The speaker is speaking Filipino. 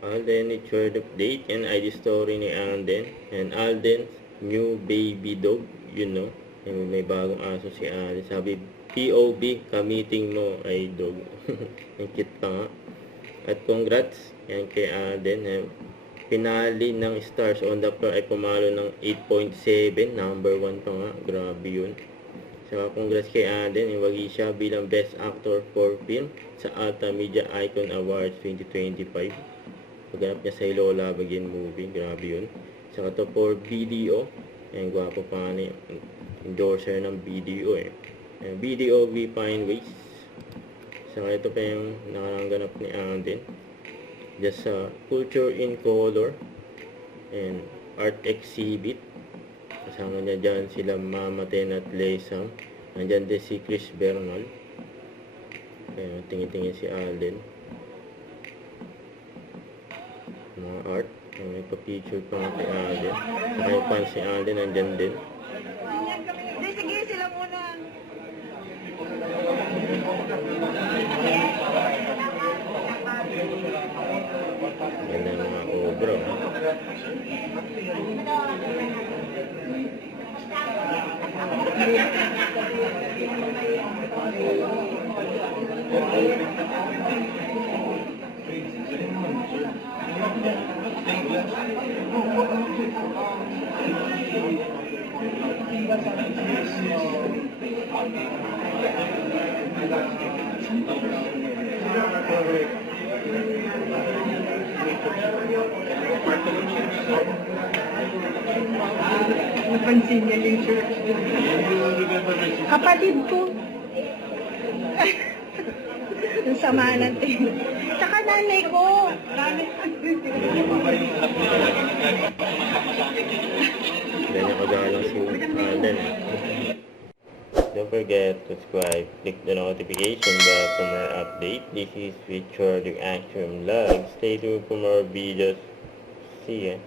Alden Richard update and ID story ni Alden. And Alden's new baby dog, And may bagong aso si Alden. Sabi, POB, ka-meeting mo ay dog. Ang cute pa nga. At congrats yan kay Alden. Pinali ng Stars on the Floor ay pumalo ng 8.7. Number 1 pa nga. Grabe yun. So, congrats kay Alden. Iwagi siya bilang Best Actor for Film sa Alta Media Icon Awards 2025. Pagganap niya sa Lola Bagyan movie. Grabe yun. Saka to for BDO. Ayan, gwapo pa nga niya. Endorser ng BDO eh. BDO We Find Ways. Saka ito pa yung nakaganap ni Alden. Just Culture in Color and Art Exhibit. Kasama niya dyan sila Mama Ten at Lesang. Nandyan din si Chris Bernal. Kaya tingin-tingin si Alden. Mga art. May pa-picture pa nga kay Alden. Saka yung fans ni Alden nandyan din. Sige, sila muna. Ganda ng mga obro. Napansin niya yung shirt. Kapatid ko. Yung sama natin. Tsaka nanay ko. Ganyan kagalang si Alden. Don't forget to subscribe, click the notification bell for more update. This is Richard Action Vlog. Stay tuned for more videos. See ya.